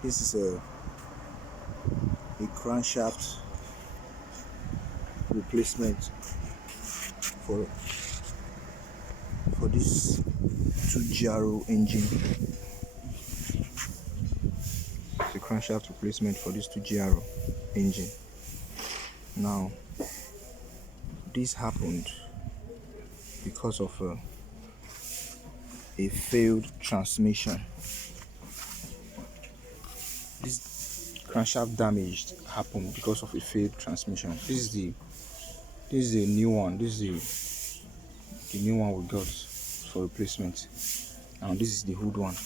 This is a crankshaft replacement for this 2GRO engine. The crankshaft replacement for this 2GRO engine. Now, this happened because of a failed transmission. This crankshaft damage happened because of a failed transmission. This is the new one. This is the new one we got for replacement. Now this is the hood one.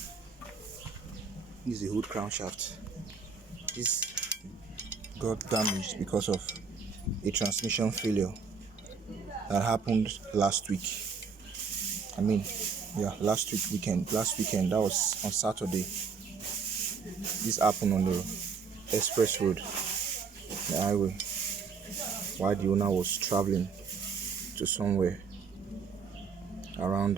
This is the hood crankshaft. This got damaged because of a transmission failure that happened last week. Last weekend, that was on Saturday. This happened on the express road, the highway, while the owner was traveling to somewhere around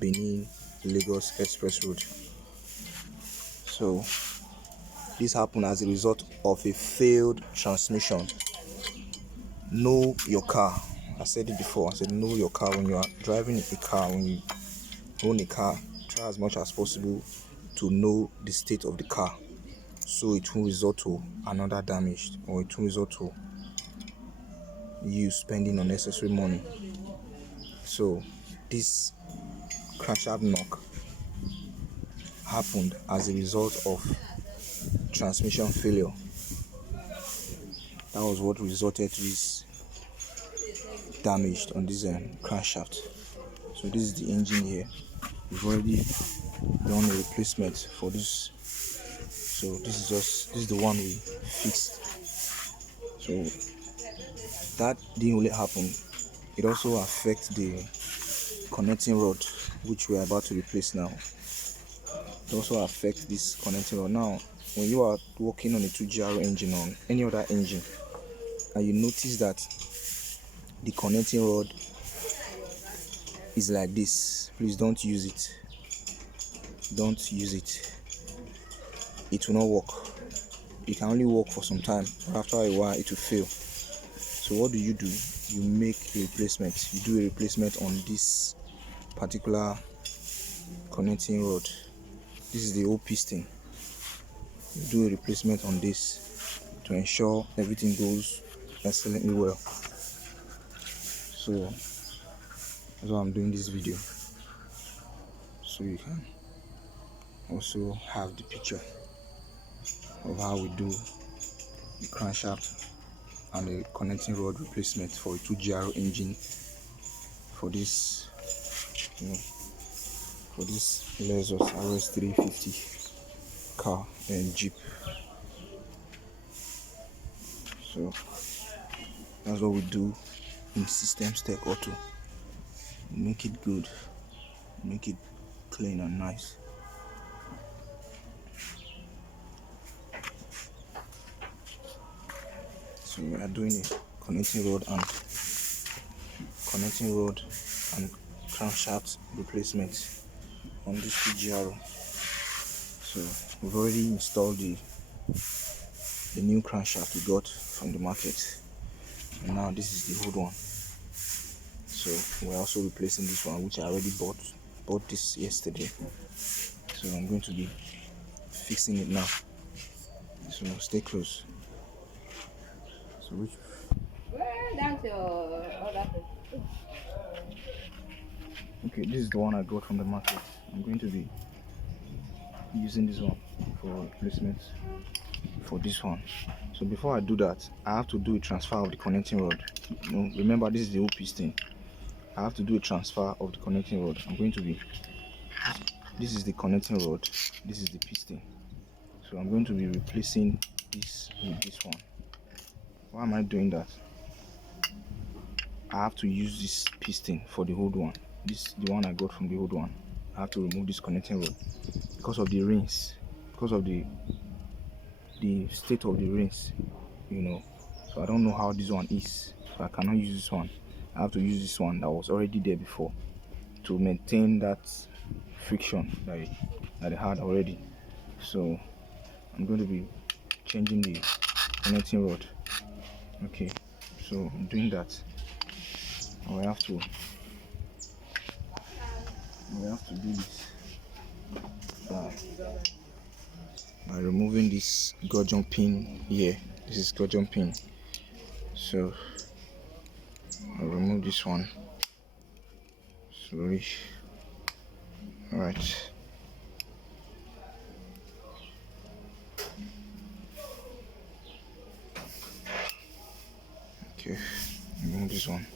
Benin, Lagos express road. So this happened as a result of a failed transmission. Know your car. I said it before. I said know your car. When you are driving a car, when you own a car, try as much as possible to know the state of the car, so it won't result to another damage, or it won't result to you spending unnecessary money. So this crankshaft knock happened as a result of transmission failure. That was what resulted to this damage on this crankshaft. So this is the engine here. We've already done a replacement for this. So this is the one we fixed. So that didn't really happen. It also affects the connecting rod, which we are about to replace now. It also affects this connecting rod. Now, when you are working on a 2GRO engine, on any other engine, and you notice that the connecting rod is like this, please don't use it. Don't use it. It will not work. It can only work for some time, but after a while it will fail. So what do? You make a replacement. You do a replacement on this particular connecting rod. This is the old piston. You do a replacement on this to ensure everything goes excellently well. So that's why I'm doing this video, so you can also have the picture of how we do the crankshaft and the connecting rod replacement for a 2GRO engine for this, for this Lexus RS 350 car and Jeep. So that's what we do in Systems Tech Auto. Make it good, make it clean and nice. So we are doing a connecting rod and crankshaft replacement on this 2GRO. So we've already installed the new crankshaft we got from the market, and now this is the old one. So we're also replacing this one, which I already bought this yesterday. So I'm going to be fixing it now. So stay close. So okay, this is the one I got from the market. I'm going to be using this one for replacement for this one. So before I do that, I have to do a transfer of the connecting rod. Remember, this is the old piston. I have to do a transfer of the connecting rod. This is the connecting rod, this is the piston. So I'm going to be replacing this with this one. Why am I doing that? I have to use this piston for the old one. This is the one I got from the old one. I have to remove this connecting rod because of the rings, because of the state of the rings, So I don't know how this one is, so I cannot use this one. I have to use this one that was already there before to maintain that friction that I had already. So I'm going to be changing the connecting rod. Okay, so I'm doing that. I have to do this by removing this gudgeon pin here. This is gudgeon pin, so I'll remove this one slowly. All right. Okay, remove this one.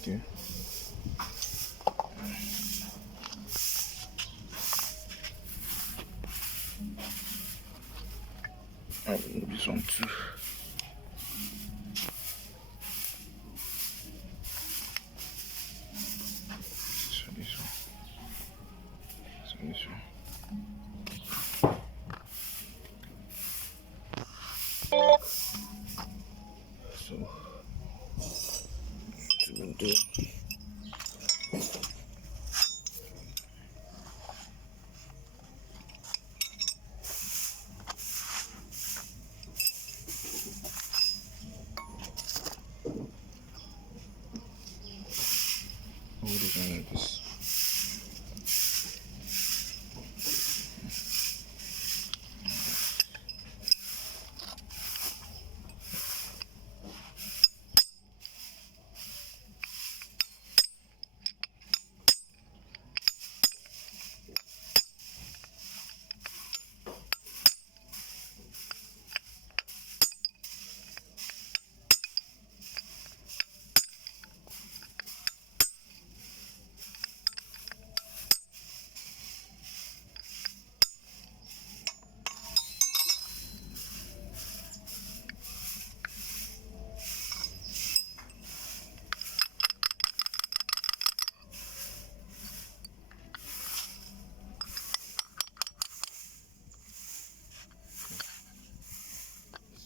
Okay. I'll remove this one too. So this one. So this one. So to do. Hold it on like this.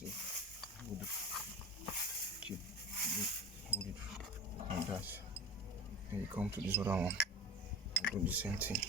See, hold it. Keep hold it like that. Then you come to this other one and do the same thing.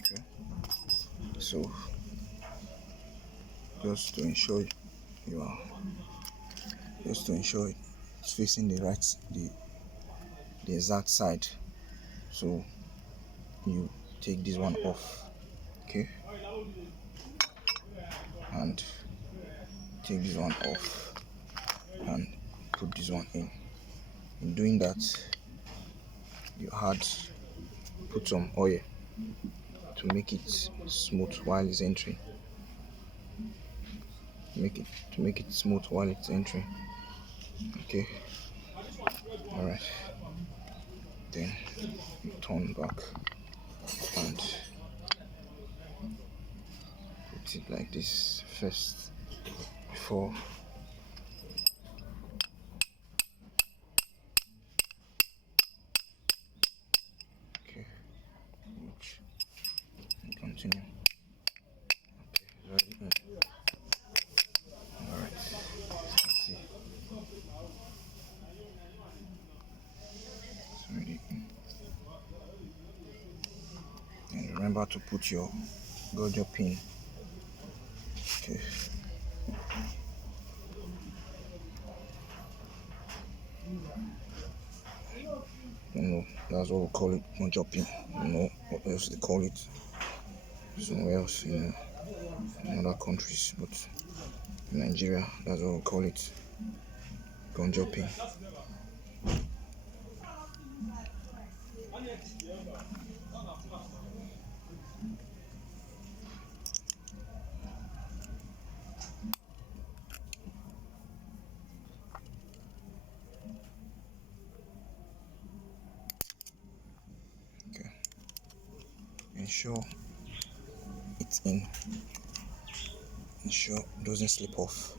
Okay. So just to ensure you are it's facing the exact side, so you take this one off. Okay, and take this one off and put this one in doing that, you put some oil to make it smooth while it's entering. To make it smooth while it's entering. Okay. All right. Then you turn back and put it like this first before. Okay. And continue. Okay. Ready? All right. Let's see. It's ready. And remember to put your gauge pin. Okay. No. That's what we call it, gun jumping. You know what else they call it somewhere else in other countries, but in Nigeria, that's what we call it, gun jumping. Okay, ensure it's in, ensure it doesn't slip off.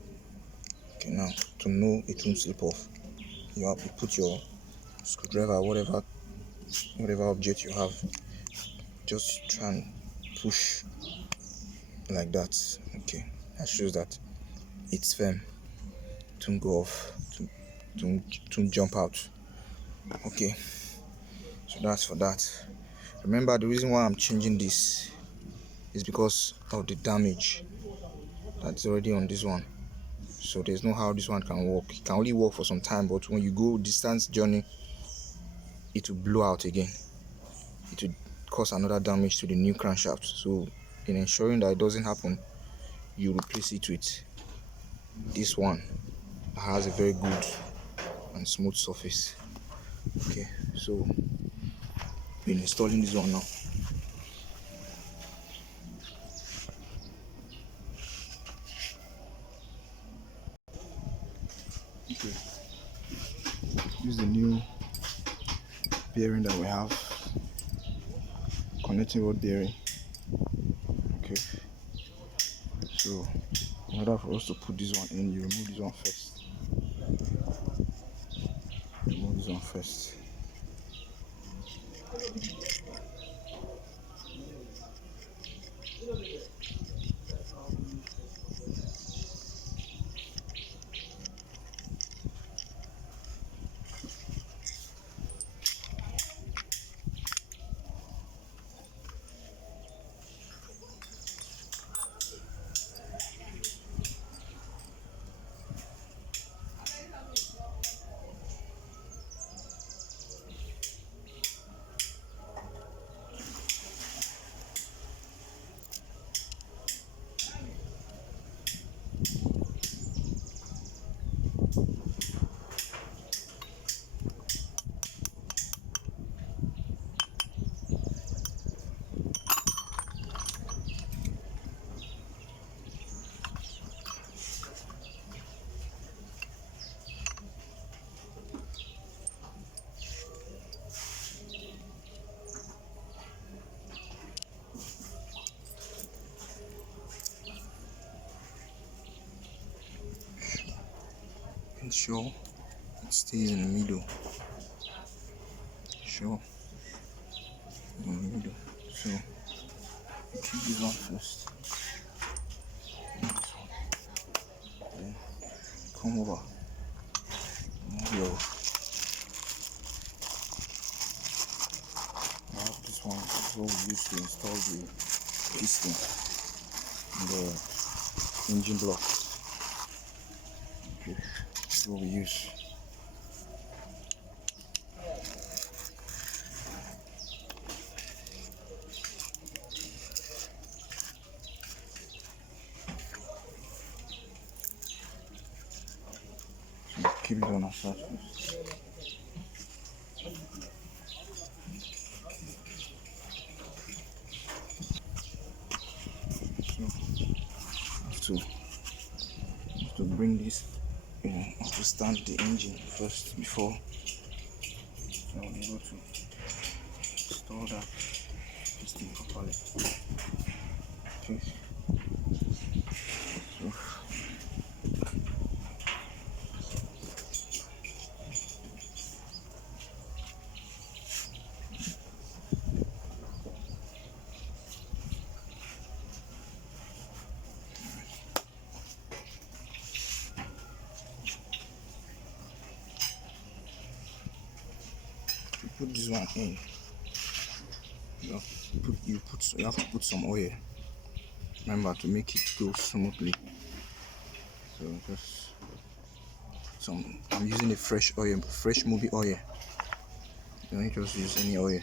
Okay, now to know it won't slip off, you have to put your screwdriver, whatever object you have, just try and push like that. Okay, that shows that it's firm. Don't go off, don't jump out. Okay, so that's for that. Remember, the reason why I'm changing this is because of the damage that's already on this one. So there's no how this one can work. It can only work for some time, but when you go distance journey, it will blow out again. It will cause another damage to the new crankshaft. So in ensuring that it doesn't happen, you replace it with this one that has a very good and smooth surface. Okay, so we're installing this one now. Okay, this is the new bearing that we have, connecting rod bearing. Okay, so in order for us to put this one in, you remove this one first. Remove this one first. Ensure it stays in the middle. Sure, in the middle. So you keep this one first. Then come over. Move your. Now this one is what we use to install the piston in the engine block. Okay, this is what we use. Keep it on our side first. So, to bring this, have to stand the engine first before I'll be able to install that piston properly. Okay. So, to put this one in, you have to put some oil. Remember to make it go smoothly. So just I'm using a fresh movie oil. Don't just use any oil.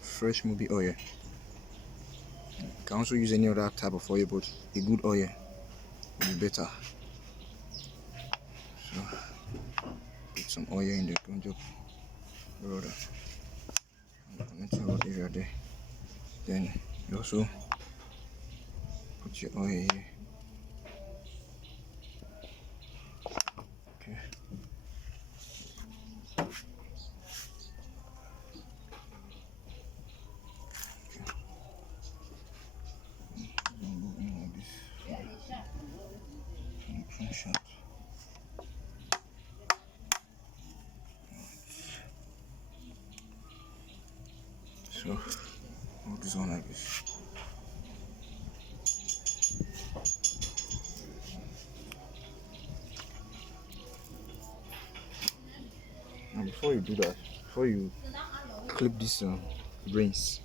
Fresh movie oil. You can also use any other type of oil, but a good oil will be better. So put some oil in the conjunct rod and the connecting rod area there. Then you also put your oil here. Okay. Crankshaft. So hold this on like this. Now before you do that, before you clip this rings,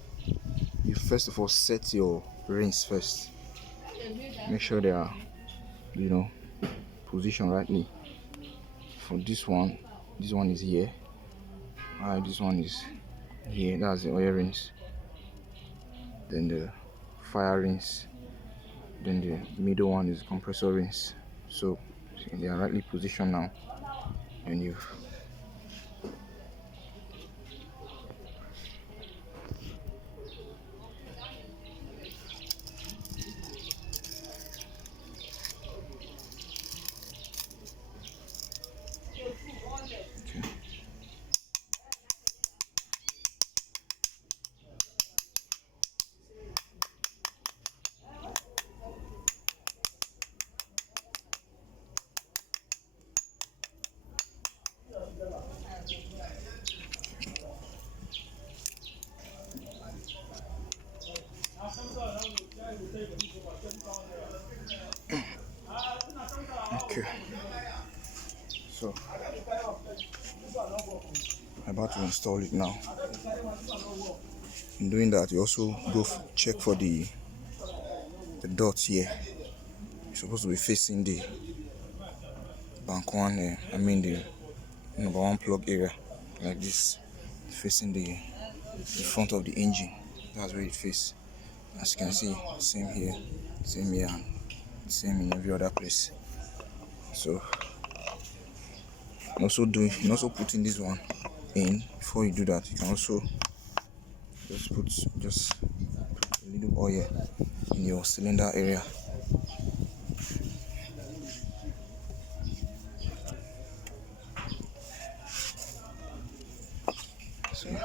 you first of all set your rings first. Make sure they are, positioned rightly. For this one is here. Alright, this one is here. That's the oil rings. Then the fire rings. Then the middle one is compressor rings. So they are rightly positioned now. And you okay. So I'm about to install it now. In doing that, you also go check for the dots here. You're supposed to be facing the bank one, the number one plug area, like this, facing the front of the engine. That's where it faces. As you can see, same here, and same in every other place. So also putting this one in. Before you do that, you can also just put a little oil in your cylinder area. So now,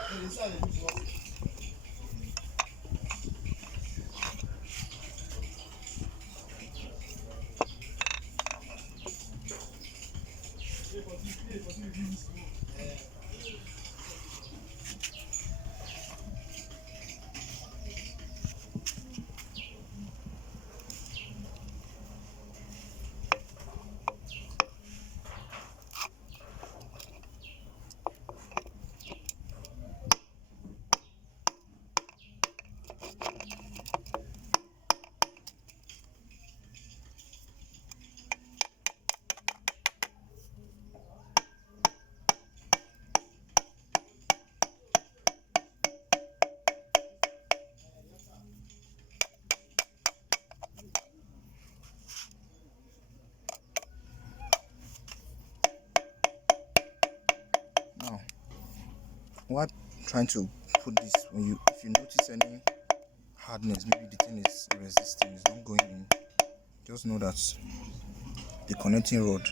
while trying to put this, if you notice any hardness, maybe the thing is resisting, it's not going in, just know that the connecting rod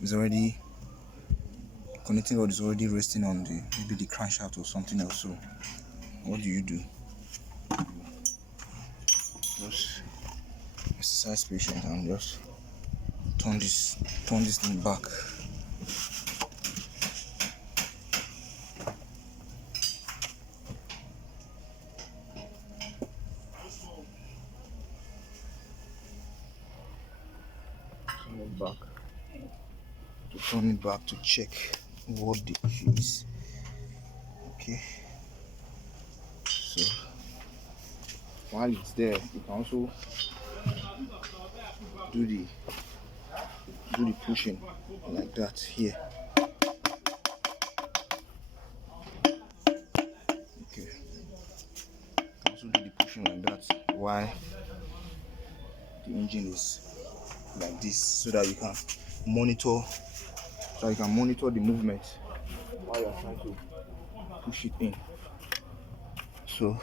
is already resting on maybe the crankshaft or something else. So what do? Just exercise patience and just turn this thing back. Turn it back to check what the issue is. Okay, so while it's there, you can also do the pushing like that here. why the engine is like this, so that you can monitor the movement while you're trying to push it in. So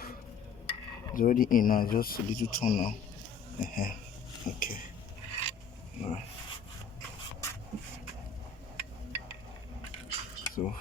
it's already in now, just a little turn now. Okay, all right. So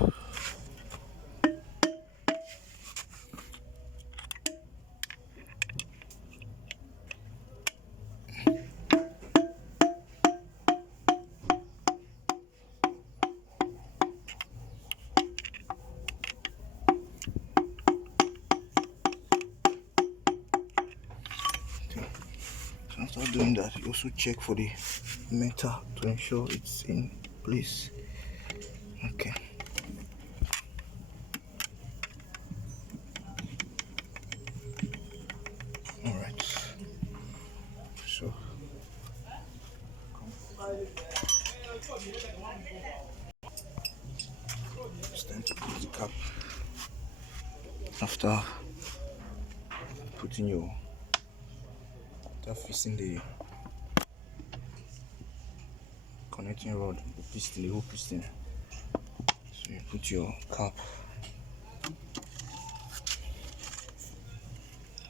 after doing that, you also check for the metal to ensure it's in place. Okay. All right. So it's time to put the cap. After fixing the connecting rod, the whole piston. So you put your cap.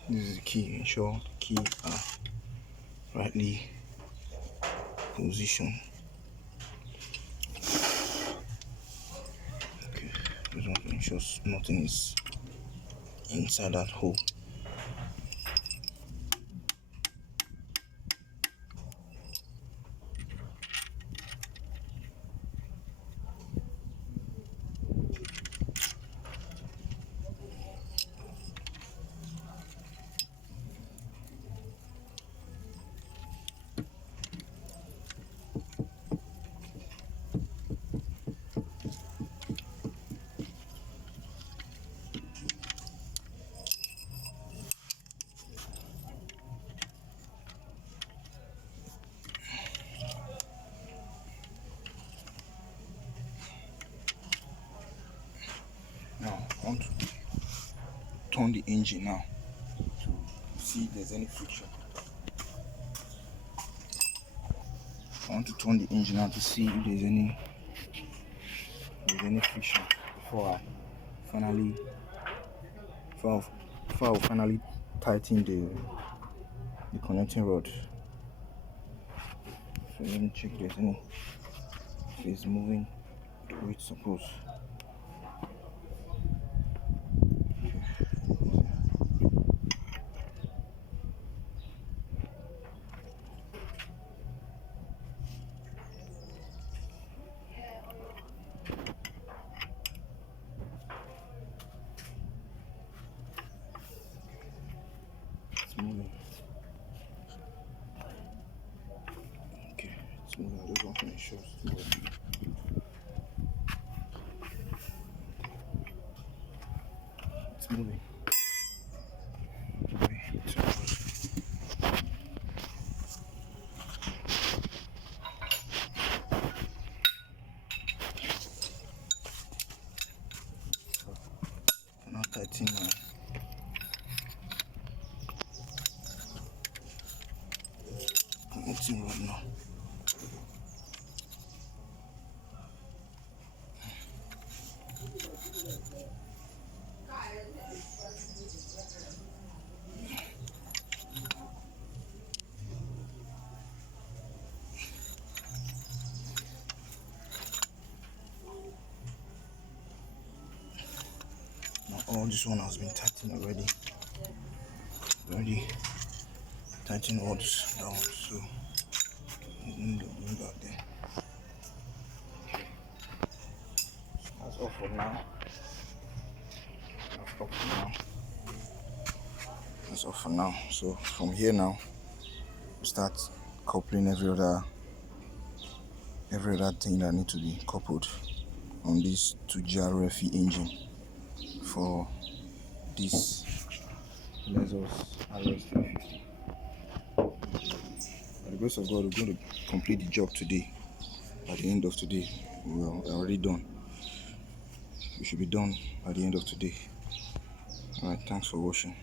This is the key. Ensure the key are rightly positioned. Okay, this one ensures nothing is inside that hole. Now I want to turn the engine now to see if there's any friction. I want to turn the engine now to see if there's any friction before I finally tighten the connecting rod. So let me check if it's moving the way it's supposed. It's moving. Okay, it's moving. I just want to ensure it's moving. It's moving. Now tighten my connecting rod now. All this one has been tightened already. Tighten all this down, so going back there. That's all for now. That's all for now. So from here now, we start coupling every other thing that need to be coupled on this 2GR FE engine for this Lexus RX 350. By the grace of God, we're going to complete the job today. At the end of today, we're already done. We should be done by the end of today. Alright, thanks for watching.